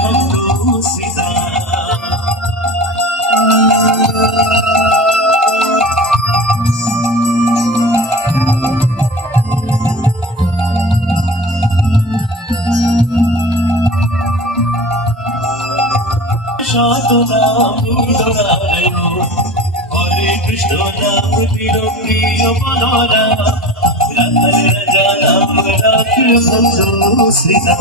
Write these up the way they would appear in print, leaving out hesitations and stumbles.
ভক্ত সীতা শতনাম নিরনারায়ণ হরে কৃষ্ণ নাম তীর প্রিয় বলরা রাধার রাজা নাম রাখে ভক্ত সীতা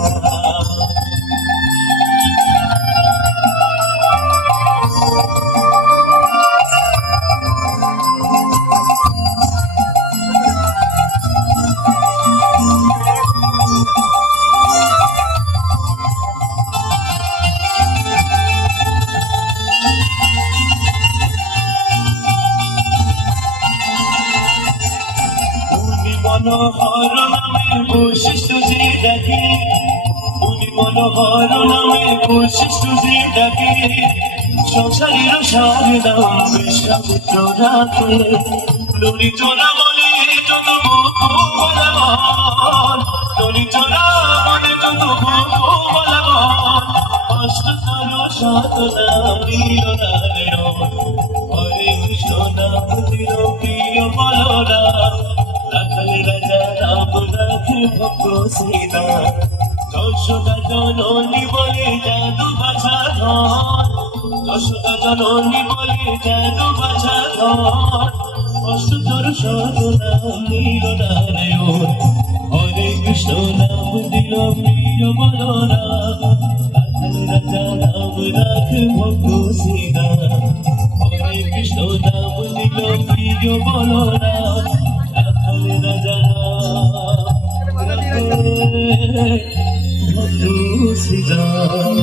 মনোহর নামে বৈশিষ্ট্য যে ডাকে উনি মনোহর নামে বৈশিষ্ট্য যে ডাকে সংসারের সার নাম বিশ্বামিত্র রাখে নদী চোরা বলে যত বলাবন নদী চোরা বলে যত বলাবন অষ্টতর শত নাম নিরনারায়ণ হরে কৃষ্ণ নাম তীর প্রিয় বলরা রাখাল রাজা রাম রাখে ভক্ত সীতা যশোদা জননী বলে জাদু বাছা ধন যশোদা জননী বলে জাদু বাছা ধন অষ্টতর শত নাম নিরনারায়ণ হরে কৃষ্ণ নাম দিল প্রিয় বলরা রাখাল রাজা রাম রাখে ভক্ত সীতা হরে কৃষ্ণ নাম দিল প্রিয় বলরা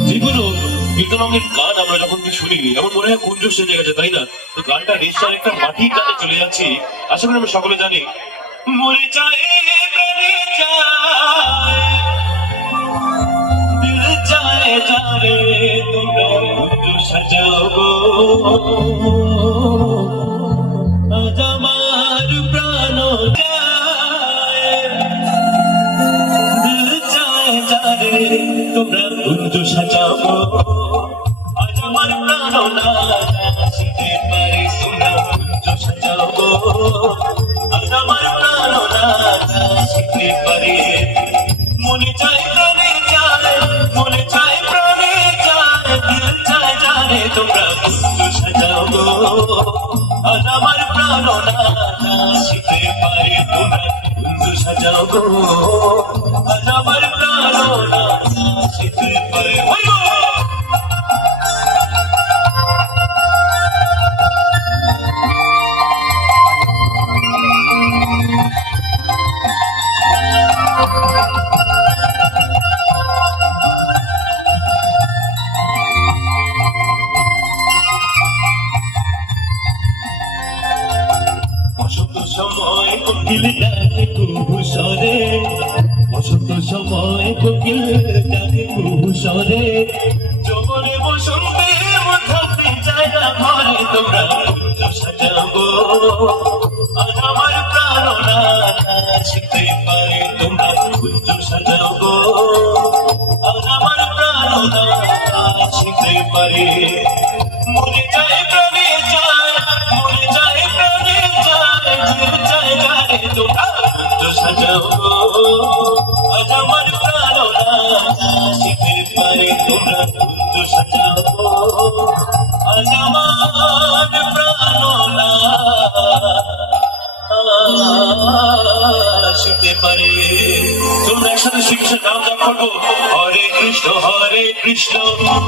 যেগুলো কীর্তনের গান আমরা যখন কি শুনি এমন মনে হয় কুঞ্জ সেজে গেছে, তাই না? তো গানটা নিশ্চয় একটা মাটির গানে চলে যাচ্ছি, আশা করি আমরা সকলে জানি। মরে যায় প্রাণে যায় দিল যায় যারে তোমরা কুঞ্জ সাজাও গো আজ আমার প্রাণ তোমরা কুঞ্জ সাজাবো আজ আমার প্রাণ নাচিতে পারে তোমরা কুঞ্জ সাজাবো আজ আমার প্রাণ নাচিতে পারে মনে চায় প্রাণে চায় মনে চায় প্রাণে চায় দিল চায় জানে তোমরা কুঞ্জ সাজাবো আজ আমার প্রাণ নাচিতে পারে তোমরা কুঞ্জ সাজাবো আজ আমার প্রাণ নাচিতে পারে। বসন্ত সময় কোকিল ডাকে কুহুসরে বসন্ত সময় কোকিল ডাকে কুহুসরে যৌবনে বসন্তে থাকতে চায় না ঘরে তোমরা কুঞ্জ সাজাবো আজ আমার প্রাণ নাচিতে পারে তোমরা কুঞ্জ সাজাবো আজ আমার প্রাণ নাচিতে পারে মনে চায় প্রাণে চায় মনে চায় প্রাণে চায় চায় জানে তোমরা কুঞ্জ সাজাবো আজ আমার প্রাণ নাচিতে পারে তোমরা কুঞ্জ সাজাবো আজ আমার প্রাণ নাচিতে পারে। তোমরা একসাথে শ্রীকৃষ্ণের নাম জপ করবো হরে কৃষ্ণ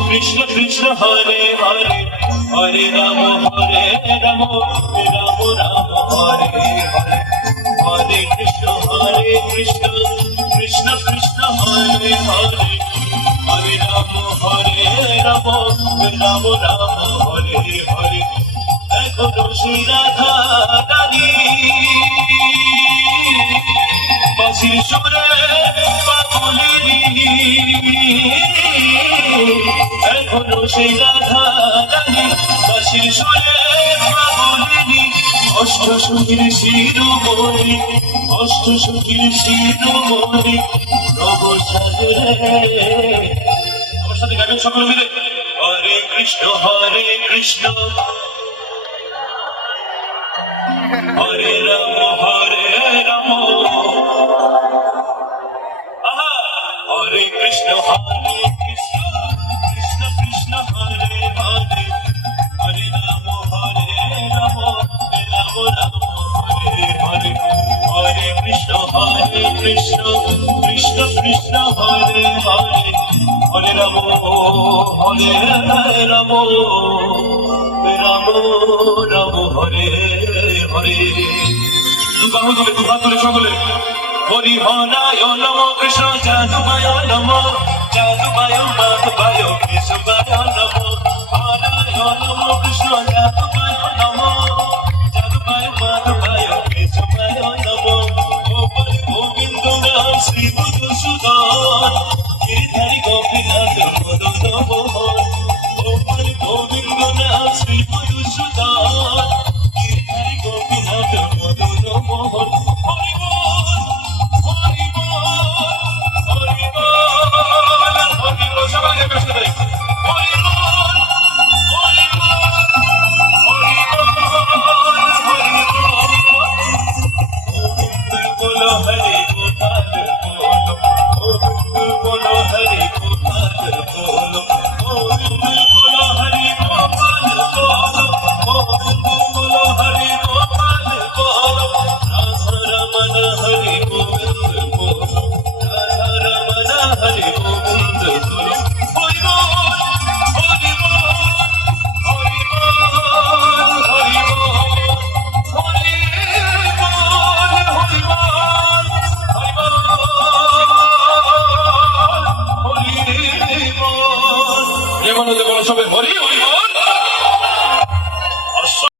কৃষ্ণ কৃষ্ণ হরে হরে হরে রাম রাম রাম হরে হরে হরে কৃষ্ণ কৃষ্ণ কৃষ্ণ হরে হরে হরে রাম রাম রাম হরে হরে এখনো শ্রী রাধা রানী বাঁশির সুরে পাগলেরি এখনো সেই রাধা রানী বাঁশির সুরে পাগলেরি অষ্ট সখীর শিরোমণি অষ্ট সখীর শিরোমণি নব সাজে আমার সাথে গাইবেন সকলে মিলে। হরে কৃষ্ণ হরে কৃষ্ণ হরে রাম আহা, হরে কৃষ্ণ কৃষ্ণ কৃষ্ণ হরে হরে, হরে রাম রাম রাম হরে হরে, হরে কৃষ্ণ কৃষ্ণ কৃষ্ণ হরে হরে, হরে রাম রাম রাম হরে হরে। দুবাহু তুলে দুহাত তুলে সকলে হরি হরায় নম কৃষ্ণ যাদবায় নম, যাদবায় মাধবায় কেশবায় নম, হরায় নম কৃষ্ণ যাদবায় নম, যাদবায় মাধবায় কেশবায় নম। গোপাল গোবিন্দ নাম শ্রী মধুসূদন, গিরিধারী গোপীনাথ মদন মোহন। গোপাল গোবিন্দ নাম শ্রী মধুসূদন, গিরিধারী গোপীনাথ মদন মোহন। হরি বল হরি বল হরি বল হরি বল, সবাই একসাথে হরি বল হরি বল হরি বল হরি বল। বলো হরি গোপাল বলো, বলো হরি গোপাল বলো, বলো হরি গোপাল বলো, বলো হরি গোপাল বলো। রাধা রমন হরি গোবিন্দ বলো, রাধা রমন হরি গোবিন্দ বলো। হরি বল হরি বল হরি বল হরি বল হরি বল হরি বল হরি বল। যেমন বলো সবাই হরি হরি বল।